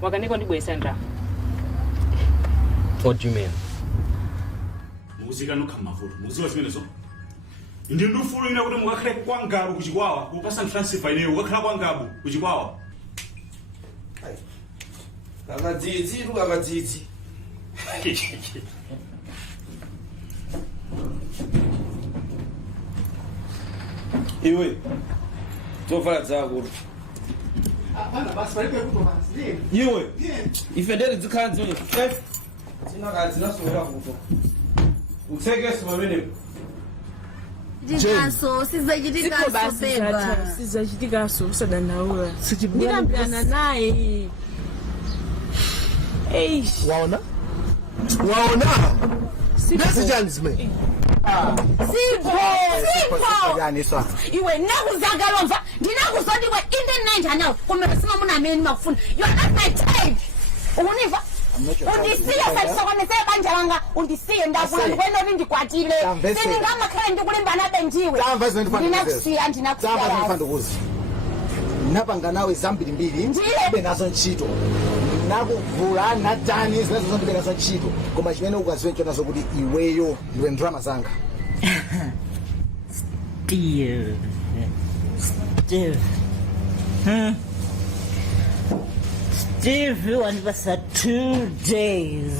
wakaniko ndibwesandra. What do you mean? Muzika no kamavuto. Muziwa zimenezo. Ndi ndufulira kuti mukakhale kwangabu kuchikwawa, kupasa transfer ineyo ukakhala kwangabu kuchikwawa. Kakadzidzi kakadzidzi. Iwe. Tofa dzako. Bana basi palipe kutomanzi. Iwe. Ifedele dzikhanzi wena. Sina kazi nasora kuto. Utsegese pamene. Ndikaso sizachitika beba. Sizachitika usadanaula. Ndikambirana naye. Eish. Waona? Message zime. Sipo. Yani swa. Iwe nakuzakalomva ndinakuzodiwe in the night now kumesima muna meni makufuna. You are not my type. Univa? Undisiye satisakwanise banja langa undisiye ndakula ndikwena ndikwatile sindingamakhala ndikulimba nabe ndiwe ndinakusiya ndinakusiya napanga nawe zambiri mbiri ndibe nazo ntchito nakuvula natani zinazo zondibe nazo ntchito koma chimene ukaziwe ncho nazo kuti iweyo ndiwe ndrama zanga Steve, you want us 2 days.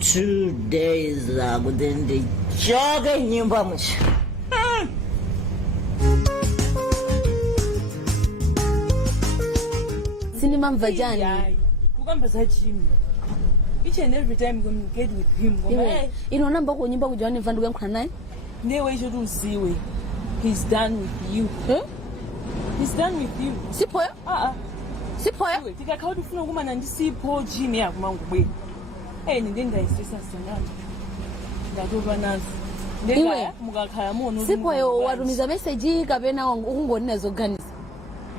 2 days, but then they jog in you, Bamush. Cinema Vajani. Each and every time you communicate with him, you know, number one, you Johnny Van Dugan. No way you do see. He's done with you. Huh? He's done with you. Sipo? Sipoya? Tika kaudi funa woman and sipo Jimmy ya kumangwe. Nindenda isisa sanana. Ndatoba nazi. Ndenda mugakhala mono. Sipoya warumiza message kapena ungone zoganiza.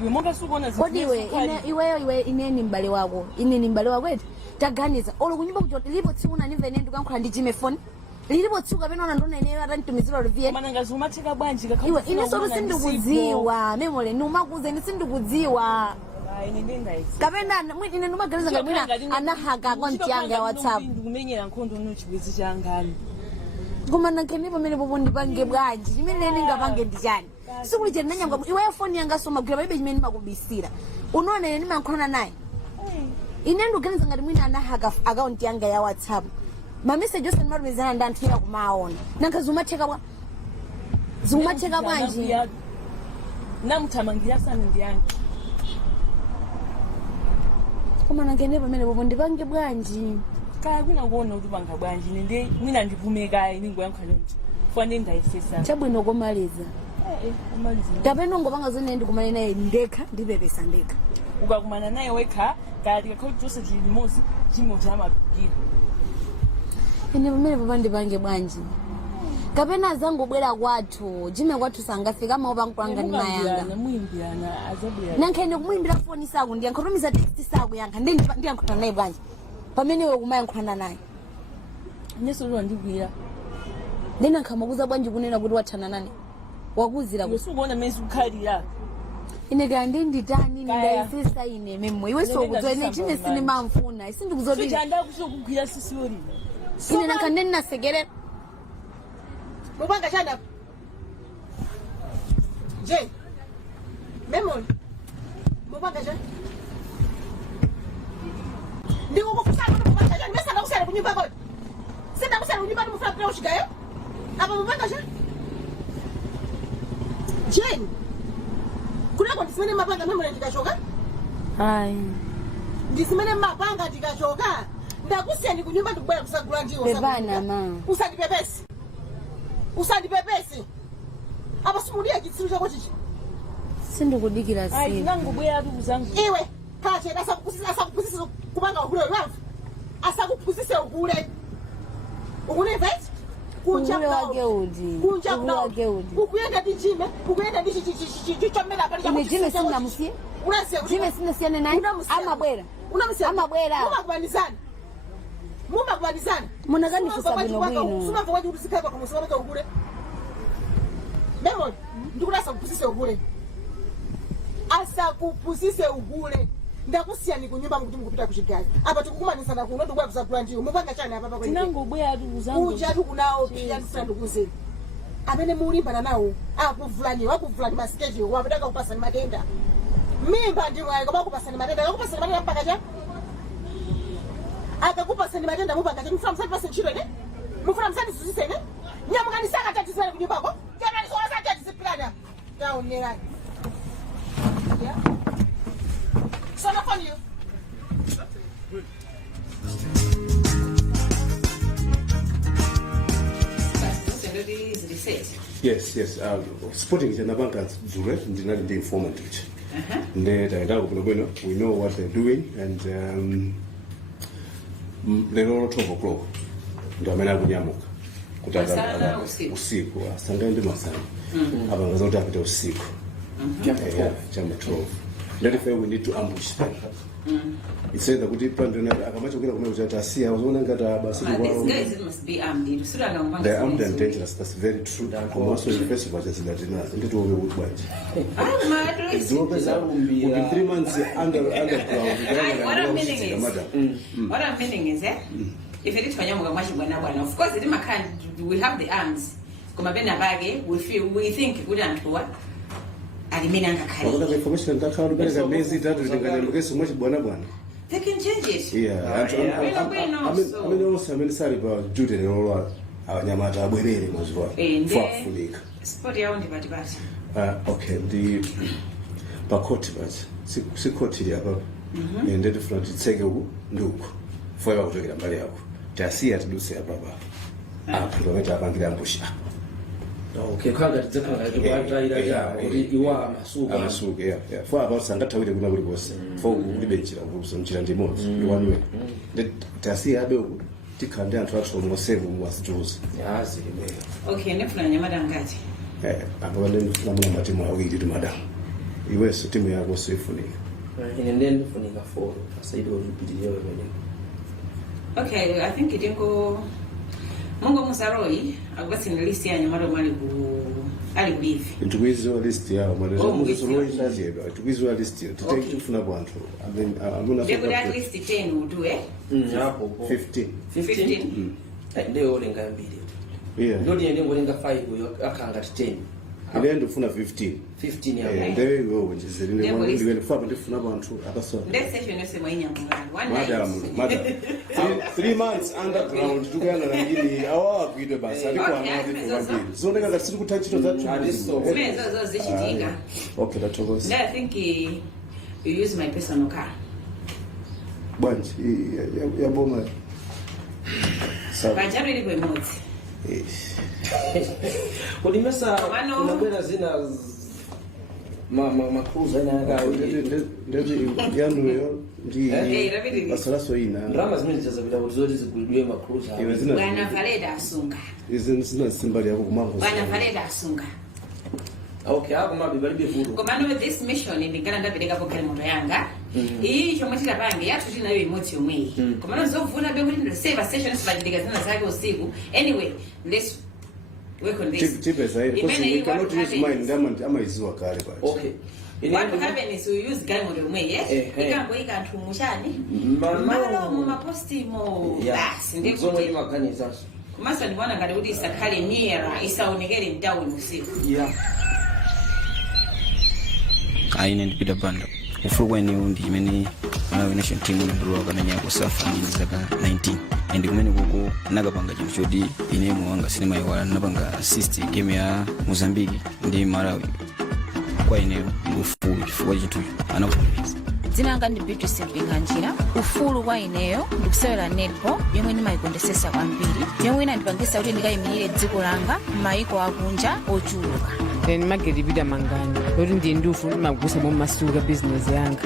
Yomonga sukona zifuna. Iwe ineni mbale wako. Ineni mbale wako eti taganiza. Olokunyimba kuti lipo tsiuna nive nende kankhula ndi Jimmy phone. Lilipo tsuka pena ndona ineyo atantumizira review. Mana ngazuma theka bwanji kakhala. Iwe ineso sindikudziwa. Memole numakuze sindikudziwa. Kapena mwini numaganiza ngabwina anahaka kontianga ya WhatsApp. Ndikumenyera nkhondo nochibwezi changani. Koma nankene pamene popo ndipange bwanji. Chimene ndingapange ndichani. Sikuli chena nyanga iwe phone yanga soma kugila bebe chimene makubisira. Unoona ine ndimankhona naye. Ine ndikuganiza ngati mwina anahaka account yanga ya WhatsApp. Ma message yose ndimarumizana ndanthira kumaona. Nankazuma theka bwa. Zuma theka bwanji. Namthamangira sana ndiyange. Koma nangene pamene popo ndipange bwanji. Kaya kuna kuona kuti banga bwanji nende mwina ndivumeka iningo yankhononje. Fane ndayisesa. Chabwino komaliza. Komaliza. Kapena ngopanga zone ndikumane naye ndekha ndibebesa ndekha. Ukakumana naye wekha kaya kakhulu chose limozi chimo chamabikira. Ine pamene popo ndipange bwanji. Kapena zangu bwera kwathu Jimmy kwathu sangafika maopa nkwanga ni mayanga muimbiana azabwera nankene kumuimbira phone sako ndiyankhotumiza text sako yanka ndiyankhana naye bwanji pamene wewe kumayankhana naye neso lwa ndibwira ndina nkamakuza bwanji kunena kuti wathana nani wakuzira kuti usubona mezi ukhalira ine kandi nditani ndayisisa ine memo iwe sokudzene chine sine mamfuna isindikuzoti njanda kusokugwira sisi yori ine nankane nasekerera Mubanga chanda. Je. Memory. Mubanga chanda. Ndiko kukusana mubanga chanda. Mesa ndakusala kunyumba kodi. Senda kusala kunyumba ndimufuna kupita ushigayo. Apa mubanga chanda. Je. Kuna kwa ndisimene mabanga memory ndikachoka? Hai. Ndisimene mabanga ndikachoka. Ndakusiya ndikunyumba ndikubwera kusagula ndiwo. Bebana ma. Usandipepesi. Usandipepesi. Apa simulia chitsiru chako chichi. Sindikudikira sisi. Ai ngangubwera atu kuzangu. Iwe kache asakupusisa kubanga ukule lwafu. Asakupusise ukule. Ukule vet? Kunja wake udi. Kunja wake udi. Ukuyenda dijime, ukuyenda chichomela pale chako. Jime sina musie. Unasiya. Jime sina siane naye. Amabwera. Unamsiya. Amabwera. Muma kubalizana. Munagani kusabino bwino. Usuma kwa kuti usikaba kumusaba kwa ukule. Leo ndikula asakupusise ukule. Asakupusise ukule. ndakusiyani kunyumba kuti mukupita kuchigali apa tikukumanisana kuno ndikuya kuzagula ndiyo mupanga chani apa pa tinangobwera tukuzangu uja tukunawo pia ndisana ndikuzeni amene mulimbana nawo akuvulani wakuvulani masikeji wapetaka kupasani matenda mimba ndimwayi koma kupasani matenda akakupasani matenda mpaka cha akakupasani matenda mupanga cha mufuna msati pasi ntchito ine mufuna msati suzise ine nyamukanisaka tatisani kunyumbako kananisowaza tatisipilana taonerani yeah. Son upon you. Yes. Sporting is another direct and the informative. We know what they're doing and they're all 12 o'clock. Ndio amena kunyamuka. Kutaza usiku. Sangaende masana. Abangaza utapita usiku. Chama 12. That is why we need to ambush them. It says that we depend on akamachokera kumwe kutasia uzona ngata basi kwa these guys must be armed. They are armed and dangerous. That's very true. Also the festival just that into we would watch. It's will be 3 months underground. What I'm meaning is if it is fanyamuka mwashi bwana of course we have the arms. Koma bena bage we think good and what alimenanga kali. What information that how to get amazing that we can so much bwana. They can change it. Yeah. I mean also sorry about Jude and all abanyamata abwerere muzwa. Fafunika. Sport ya ndi batibati. Okay, the pakoti bati. Sikoti hapa. Ende tufuna titseke uku nduku. Foya kutokera mbali yako. Tasiya tuduse hapa baba. Kilomita abangira ambusha. Okay, kanga tsekanga ya iwa amasuka yeah. For about sangatawire kuna buli bose. For ulibenchira ubusonchira ndimozi. One way. Tasiya abe tikande anthu athu omoseve mwasijuzi. Yazi limwe. Okay, nefuna nyamada ngati. Abale ndifuna mwana matimu awiri ndi madam. Iweso timu yako sifunika. Ine ndende funika 4. Asaidi ojupidiyo wene. Okay, I think idingo Mungo Musaroi, agwasi ni list ya nyamado mali kulivi. Ntukwizwa list ya mwalezo Musaroi nazi eba. Ntukwizwa list ya. Tutaki tufuna bwantu. Dego that list 10 udu Hapo. 15. Ndio olenga mbili. Yeah. Ndio ndio olenga 5 akanga 10. Ile ndofuna 15 ya. There you go which is really one really well far ndifuna abantu akaso. Next session yosema inyamungana. Madam. 3 months underground tukana na ngili awapide basi alikuwa anadi kwa mbili. So ndeka ngati kutachito za tumezo zichitika. Okay, that was. I think you use my personal car. Bwanji ya boma. Bajari lipo emoti. Kulimesa unabena zina cruise na ngao ndio yanu yo ndi basalaso ina drama zimene zazabira zote zigulwe ma cruise bwana Valeda asunga izina simbali yako kumango bwana Valeda asunga. Okay, hapo mabi bali befuru komano this mission indikana ndapeleka pokele moto yanga iyi chomwe chitapange yathu tinayo imodzi yomwe komano zovuna be kuti ndo save session sibadilika zina zake usiku. Anyway, let's work on this. Tipe zaidi because we cannot use mine diamond ama iziwa kale kwa. Okay. What will happen is we use guy model mwe ikango ikanthu mushani malo mu maposti mo bas ndiko zomo ni makanisa kumasa ndibona ngati kuti isakhale near isaonekere down usiku. Yeah. Aine ndipita banda ufukwe ni undi imene nation team nduluwa kana nyako safa ndi zaka 19 and kumene kuko nakapanga chinthu choti ine muwanga sinema iwala napanga assist game ya Mozambique ndi Malawi kwa ine ufulu chifukwa chinthu anakuliza dzina langa ndi Beatrice Mpinganjira. Ufulu kwa ineyo ndikusewera netball yomwe ndimayikondesesa kwambiri yomwe inandipangisa kuti ndikayimirire dziko langa m'mayiko akunja ochuluka. Then magedibida mangani kuti ndi ndufu ndimagusa mu masuka business yanga.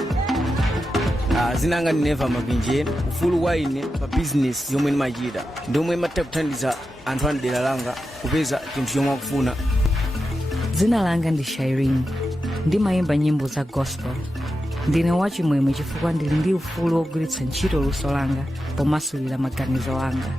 Zinanga ni Neva Mabinje. Ufulu kwa ine pa business yomwe nimachita ndomwe imatha kuthandiza anthu andera langa kupeza chinthu chomwe akufuna. Dzina langa ndi Shireen. Ndimayimba nyimbo za gospel. Ndine wachimwemwe chifukwa ndili ndi ufulu wogwiritsa ntchito luso langa pomasulira maganizo anga.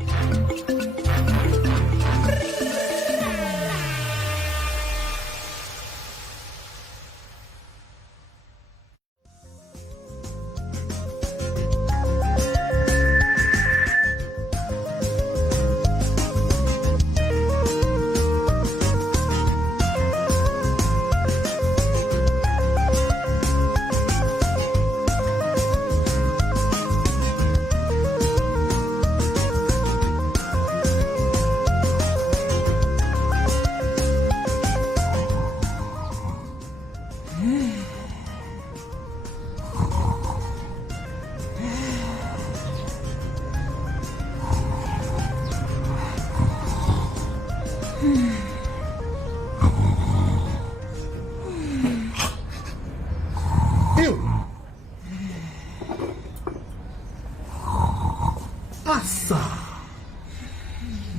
asa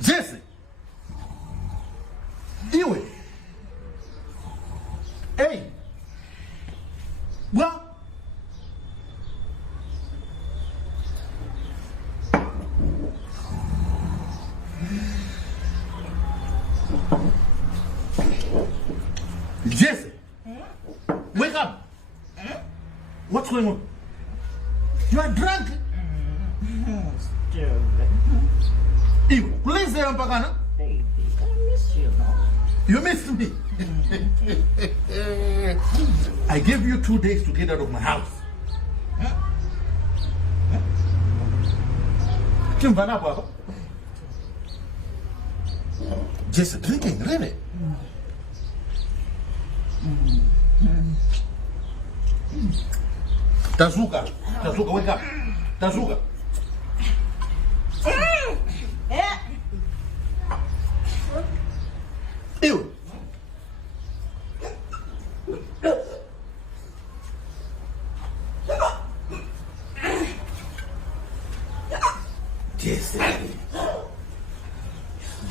Jesse iwe hey well Jesse, wake up. What's going on? You are drunk. Ew, please say Ampagana. Baby, I miss you now. You missed me. I gave you 2 days to get out of my house. Chimbana Baba. Just drinking, really. Tazuka, wake up. Tazuka. Ew.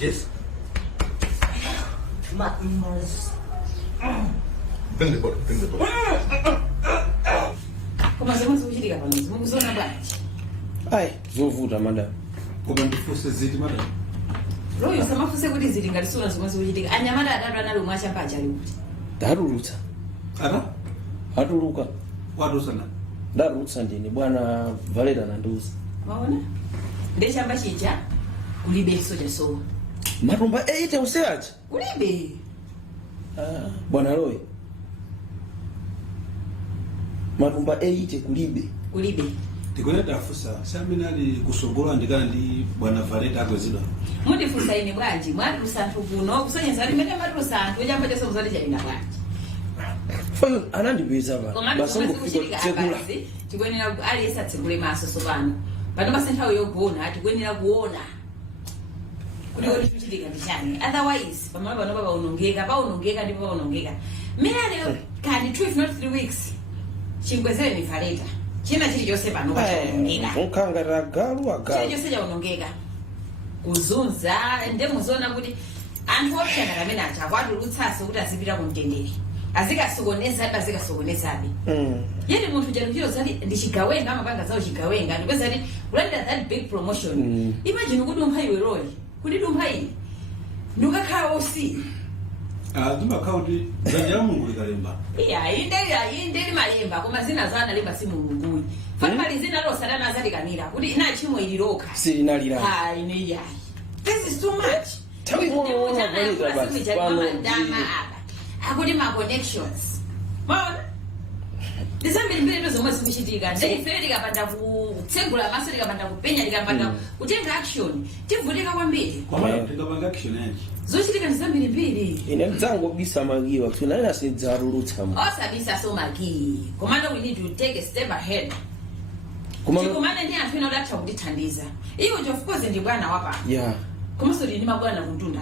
Yes. Bring the bottle. Koma zomwe zikuchitika pano zimukuzona bwanji. Ai, zovuta madam. Koma ndifuse ziti madam. Loyo samafuse kuti zili ngati sura zomwe zikuchitika. Anyamata atatu anali umwe achamba achali kuti. Darulutsa. Ara? Hatuluka. Wadosana. Darulutsa ndini bwana Valera nanduza. Waona? Ndechamba chija kulibe soja sowa. Matumba 8 useacha. Kulibe. Bwana Roy. Matumba 8 kulibe. Tikwenda afusa seminari kusogola ndikana ndi bwana Valeta akwezidwa. Mundifusa ine bwanji mwatulusa anthu kuno kusonyeza ali mene matulusa anthu ojamba chaso muzati chalina bwanji. Foyo anandibeza ba. Koma ndikuchitika abasi tikwenera ali esatsekule maso sopano. Pano pasenthawe yogona tikwenera kuona. Kuti kuti kuchitika ndichani. Otherwise pamalo pano paunongeka ndipo paunongeka. Mina kani 2 if not 3 weeks. Chingwezere ni Valeta. China chili chose pano pachaunongeka. Unkanga ragalu agalu. Chili chose chaunongeka. Kuzunza ndemuzona kuti anthu opshana kamene achakwatulutsaso kuti azipita kumtendere. Azikasokonezabe. Yeni munthu janukiro zati ndichigawenga amapanga zawo chigawenga ndipeza kuti kulandira that big promotion. Imagine kuti umphayi Roy. Kuti umphayi. Ndukakhala osi. Ndimakauti zanja Mungu likalemba. Inde malemba koma zina zana lemba si Mulungu. Fana mali zina losana nazali kanira kuti ina chimo iliroka. Si inalira. Ine yayi. This is too much. Tawi mo Valeta basi. Akuti ma connections. Maona? Disambiri mbili zomwe zikuchitika. Ndifere likapanda kutsegula maso likapanda kupenya likapanda kutenga action. Tivutika kwambiri. Koma tikapanga action yanji. Zochitika ndisambiri mbili. Ine mdzango bisa magiwa kunalina sidzarulutsa mu. Osabisa so magi. Komanda we need to take a step ahead. Komanda ndi anthu ena odatha kutithandiza. Iyo of course ndi bwana wapa. Yeah. Komanso ndi mabwana kuntunda.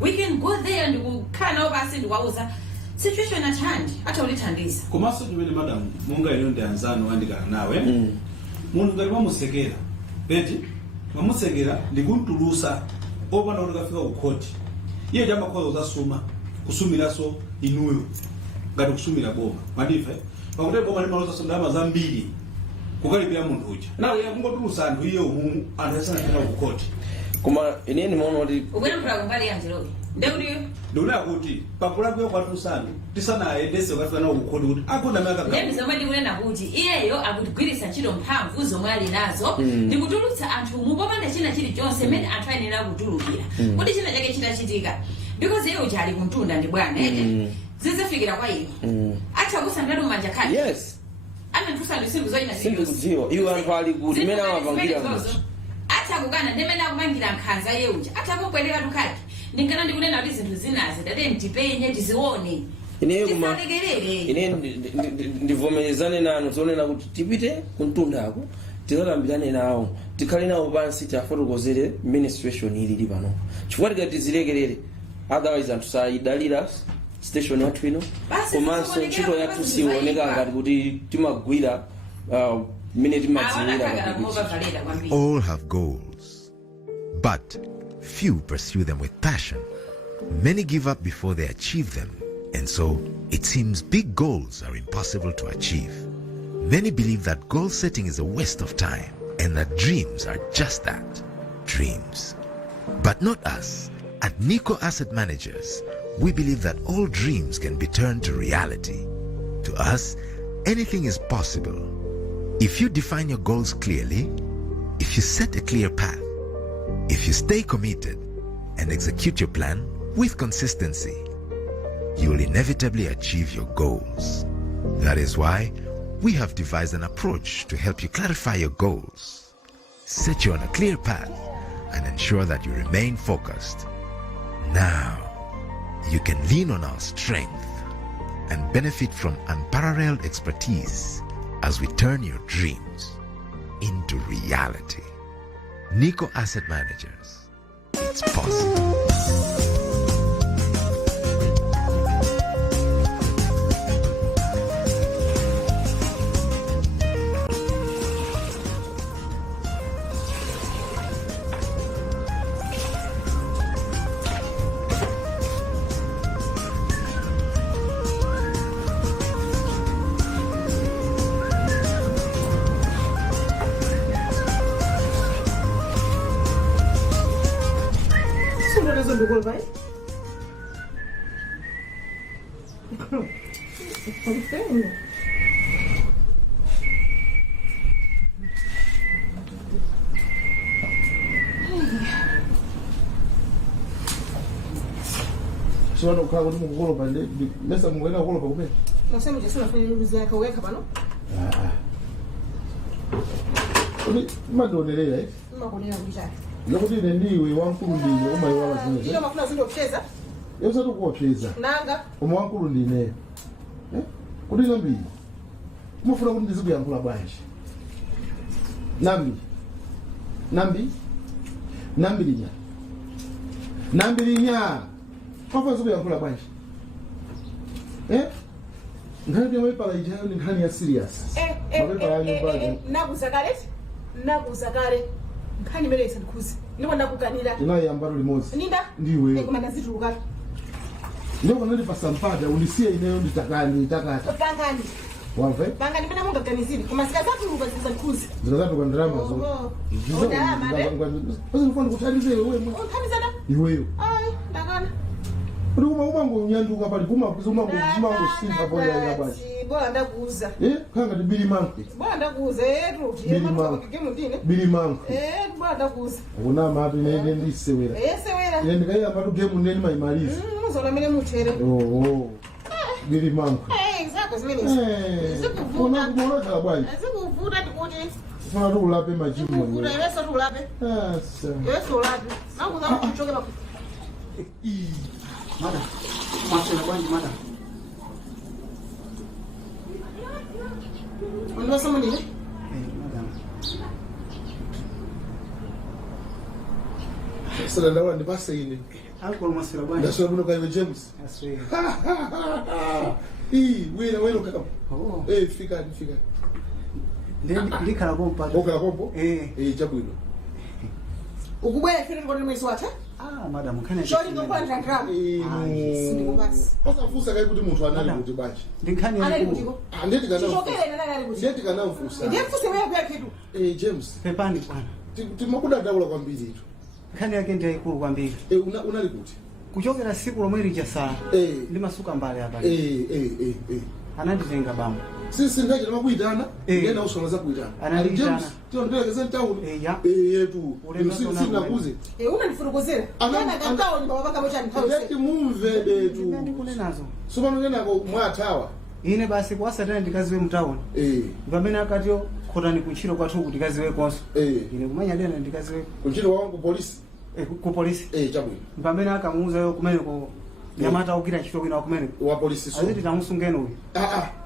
We can go there and kukhala nawo basi ndikwauza situation at hand acha ulithandiza. Komanso ndimene madam munga ino ndi anzanu andikana nawe. Munhu ngati mamusekera. Beti mamusekera ndikuntulusa opanda kuti kafika ku court. Iye jamba kwazo zasuma kusumiraso inuyo ngati kusumira boma. Madifa pakuti boma limaloza sondama zambiri. Kukalipira munthu uja. Nawe yakungotulusa anthu iye umu anthu asana kana ku court. Kuma ineni maona kuti ukwenda kumbali yanje Roy. Ndekuti ndona kuti pakula kwe kwatusana tisana aendese ukafika nawo kukhodi kuti akunda maka gamu. Ndemi zomwe ndikunena kuti iyeyo akutigwiritsa ntchito mphamvu zomwe ali nazo ndikutulutsa anthu mupopanda china chili chonse mene anthu ayenera kutulukira. Kuti china chake chitachitika because iye uja ali kuntunda ndi bwana zizafikira kwa iyo. Acha kusandala manja kali. Yes. Amentusa ndisingu zoina sikudziwa iwo anthu ali kuti mene amapangira munthu. Acha kukana ndemene akumangira nkhanza yeuja acha kupweleka tukaki. Ndingana ndikunena kuti zinthu zinazi dade ndipenye tizione. Ine ndivomerezane nanu zonena kuti tipite kuntundako tikakambirane nawo tikhale nawo pansi tifotokozere mmene situation ili pano chifukwa tikati zilekerere otherwise anthu sayidalira station yathu ino komanso ntchito yathu sioneka ngati kuti timagwira mmene timadziwira. All have goals, but few pursue them with passion. Many give up before they achieve them, and so it seems big goals are impossible to achieve. Many believe that goal setting is a waste of time and that dreams are just that, dreams. But not us. At Niiko Asset Managers, we believe that all dreams can be turned to reality. To us, anything is possible. If you define your goals clearly, if you set a clear path, if you stay committed and execute your plan with consistency, you will inevitably achieve your goals. That is why we have devised an approach to help you clarify your goals, set you on a clear path, and ensure that you remain focused. Now, you can lean on our strength and benefit from unparalleled expertise as we turn your dreams into reality. Niiko Asset Managers. It's possible. So I don't care what you go over and let's go over kumene. Nasema je sana fanya ruzi yako weka bano? Madonelea eh? Makonea kuchaka. Lokuti ndiwe wankulu ndiwe umayiwala zine. Ndio mafuna zindo kucheza. Yosa tukucheza. Nanga. Wankulu ndine. Eh? Kuti nambi. Mufuna kuti ndizikuyankhula bwanji. Nambi linya. Papa zikuyankhula bwanji. Ngani ndiwe pala ijayo ni ngani ya serious. Nakuzakale. Nkhani mere isadikuzi. Ndiko ndakukanira. Inayi ambaro limozi. Ninda? Ndiwe. Kumanda zituka. Ndiko nali pasampada ulisiye ineyo nditakani takata. Tangani. Wamve? Banga ndipenda munga kanizini. Kuma sikazatu ngazisa kuzi. Zikazatu kwa drama zo. Uzifuna kuthandize wewe. Uthandizana? Iweyo. Ai, ndakana. Uma ngunyanduka pali kuma singa boya yabashi. Bora ndakuza. Kanga tibili manke. Bora ndakuza etu. Bili manke. Bora ndakuza. Una mapi nende ndisewera. Sewera. Nende kaya amatu game nende maimaliza. Muzola mene mutere. Bili manke. Zako zimene. Una kumona bwana. Zikuvuta tikuti. Funa tu ulape majibu. Kuvuta yeso tu ulape. Yeso ulape. Nangu za kuchoke bako. Madam, masela bwanji madam. Unasema nini? Madam. Sala ndawa ndipase ine. Alcohol masela bwanji. Ndaswa muno kaiwe James. Aswe. Wena kama. Oh. Fika. Ndikhala kompa. Okala kompo? Jabwino. Ukubwela kile ngone mwezi wacha? Madam, kana shori ngopanda ndram. Siningobasi. Osafusa kai kuti muntu anali kuti banje. Ndikhani anali kutiko. Ndeti kana. Chokele nali kuti. Ndeti kana mfusa. Ndefuse wewe pia kitu. James. Pepani bwana. Timakuda ndaula kwambiri itu. Khani yake ndi ikulu kwambiri. Unali kuti. Kuchokera siku lomwe lija saa. Limasuka mbale hapa. Ananditenga bambo. Sisi ngaje lamakuitana ngena usona za kuitana analitana tondeka town yetu sisi nakuze unanifurukozera kana katao ni baba kama chani tawe eti mumve betu ndikule nazo soma ngena ko mwathawa ine basi kwasatana ndikaziwe mtauni ngamene akatyo khotani kuchiro kwathu kuti kaziwe konso ine kumanya dena ndikaziwe kuchiro wangu polisi ku polisi chabwino ngamene akamuuza yo kumene ko nyamata ukira chito kwina kumene wa polisi so aziti tamusungeno uyu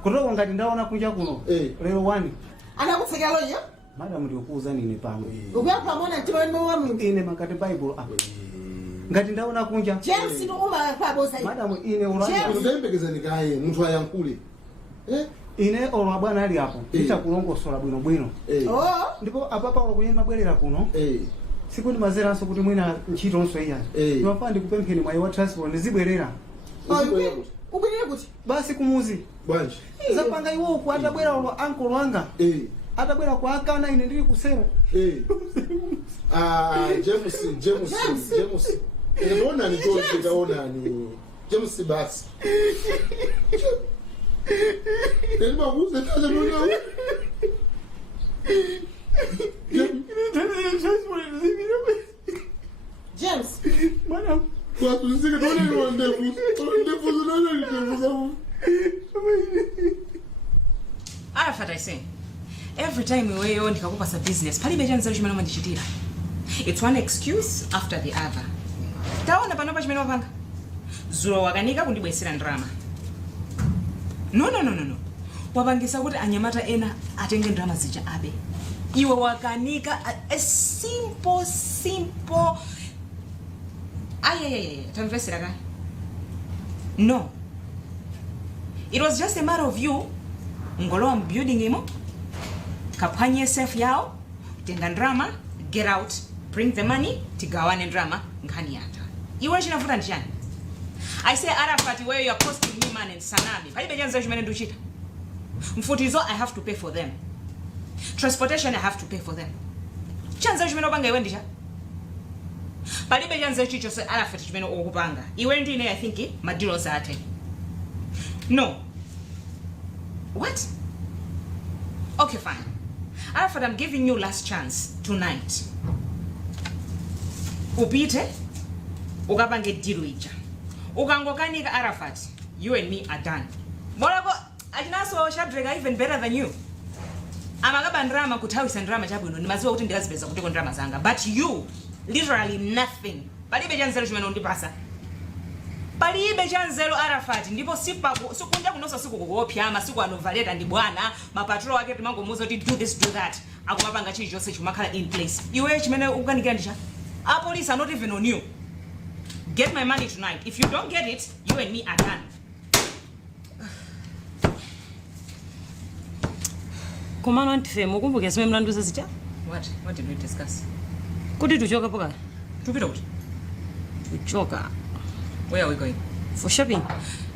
kutoko ngati ndaona kunja kuno lero wani anakutsekera loyo madam ndikuuza nini pamwe ukuyapa mona tiweno wa Mungu ine makati bible ngati ndaona kunja James ndo uma kwa bosa madam ine urani ndembekeza nikaye mtu ayankule ine olwa bwana ali apo ndichakulongosola bwino ndipo apapa olokuyeni mabwerera kuno sikuti mazeranso kuti mwina ntchito onso iya ndimafana ndikupempheni mwayi wa transport ndizibwerera ubwerere kuti basi kumuzi bwanji zapanga iwoku atabwera olwa ankolo anga atabwera kwa akana ine ndili kusero James Ona ni George Ona ni James basi. Ndio mabuze taza mwana. James, mwana kwa tulisika tuone ni ndefu zinaona ni ndefu zangu. Arafat, I say, every time we wewe ndikakupa sa business, palibe chanzo chimene mandichitira. It's one excuse after the other. Taona panopa chimene wapanga. Zulo wakanika kundibwesera ndrama. No. Wapangisa kuti anyamata ena atenge ndrama zija abe. Iwe wakanika a simple tanvesera kai. No. It was just a matter of you ngolowa building imo kaphanye safe yao tenga ndrama, get out, bring the money, tigawane ndrama ngani yata. Iwe chinavuta ndichani? I say Arafat, where you are costing me money sanami. Palibe chanzo chimene nduchita. Mfutizo I have to pay for them. Transportation I have to pay for them. Chanzo chimene opanga iwe ndicha. Palibe chanzo chicho se Arafat chimene okupanga. Iwe ndine I think madilo zate. No. What? Okay, fine. Arafat, I'm giving you last chance tonight. Upite, ukapange deal ija. Ukangokanika Arafat, you and me are done. Morako, ajinaso Shadraga even better than you. Amagaba ndrama kutawisa ndrama chabwino nimaziwa kuti ndiyazipeza kutiko ndrama zanga. But you, literally nothing. Palibe chanzelo chimene undipasa. Palibe chanzelo Arafat, ndipo sikunja kunosa siku kukopya, masiku anovaleta ndi bwana, mapatro wake timangomuza kuti do this, do that. Akumapanga chili chose chumakhala in place. Iwe chimene ukukanikira ndicha. Our police are not even on you. Get my money tonight. If you don't get it, you and me are done. Komano ntife mukumbuke zimene mlandu zazija? What? What did we discuss? Kuti tuchoka poka? Tupita kuti? Tuchoka. Where are we going? For shopping.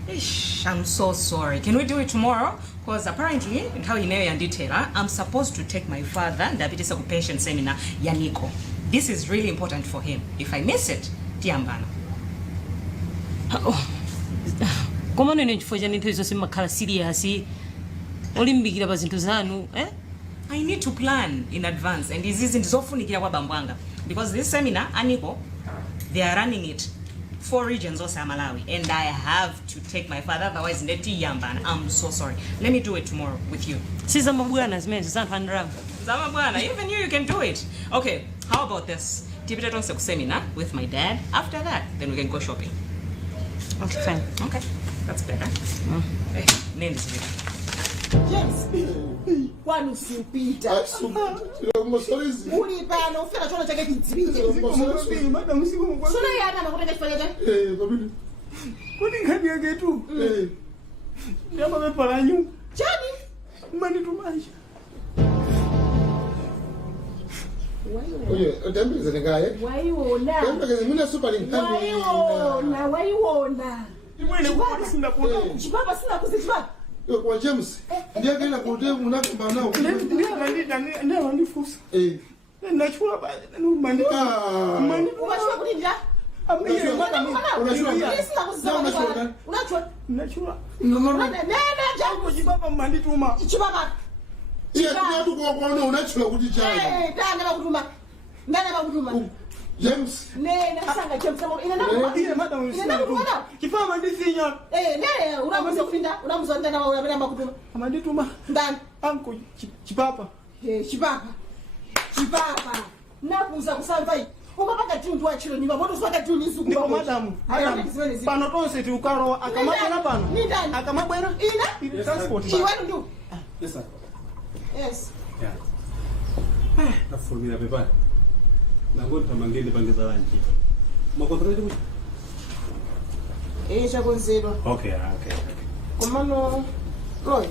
Ish, I'm so sorry. Can we do it tomorrow? Because apparently, in how you know in detail, I'm supposed to take my father diabetes occupation seminar ya Niiko. This is really important for him. If I miss it, tiambana. Komano ine chifukwa chani nthawi zonse makhala serious olimbikira pa zinthu zanu I need to plan in advance, and this isn't zofunikira kwa bambwanga because this seminar Niiko, they are running it 4 regions of Malawi, and I have to take my father, otherwise ndeti yambana. I'm so sorry. Let me do it tomorrow with you. Siza mabwana zimene zanthandra. Zama bwana, even you can do it. Okay, how about this? Tipita tonse ku seminar with my dad. After that, then we can go shopping. Okay, fine. Okay, that's better. Hey, name is it. James, kwani usipita. Ulipana ufika chona chake kidzibite. Madam siku mkwanza. Sura yana nakutaka kifanya tena? Babidi. Kuni ngani yake tu? Ndiyama bepala nyu. Chani? Mani tumaisha. Oye, utembeze nikaye. Waiona. Tembeze mimi super linkani. Waiona. Imwene kwa sina kuona. Chipapa sina kuzichipapa. Yo kwa James. Ndiye kana kote munakamba nao. Ndiye wanifusa. Nachukua baadhi na mandika. Unachukua kulinja? Unachukua. Jangu chibaba mandituma. Chibaba. Unachukua kuti chai. Ndana bakutuma. James. Nasanga James. Kifama ndisinya. Unamuza kufinda, unamuza ndana wa unabeba kutuma. Mandituma. Ndani. Anko chibaba. Chibaba. Nakuza kusamva. Umapaka tuntu wa chilo ni mamoto swaka tuntu isuku. Ndiko madam. Pano tonse ti ukaro akamabwera pano. Akamabwera? Ina transport. Iwanu ndu. Yes sir. Yes. Yeah. Nafurumira pepa. Nangoti tamangeni pangeza lanchi. Makontrole kuti? Chakonzero. Okay. Komano Roy.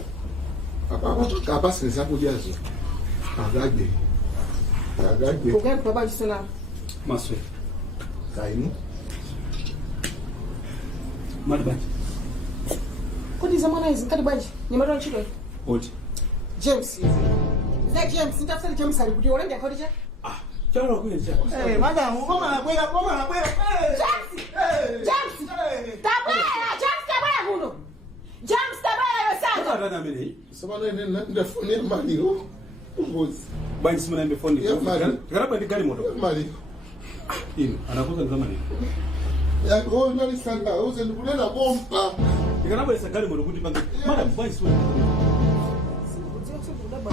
Apa sasa kujazo. Agaje. Ugaye baba chisona. Maswe. Kaimu. Madibati. Kodi zamana hizi kadi banje. Ni mara nchito. Oti. James. Za James ndafuna James ali kuti olenda kodi cha. Chalo kuyenza. Madam, koma na bwera. James. Tabaya kuno. James tabaya yosanga. Ndana mimi. Sabana ndafuna maliro. Mbozi. Bani simana mbe phone. Ya mali. Karapa ndi gari moto. Mali. Ino anakuza nzamani. Ya go nyali sanga uze ndikulela bomba. Ikarapa isa gari moto kuti panga. Madam bani simana. Sikudziwa kuti kudaba.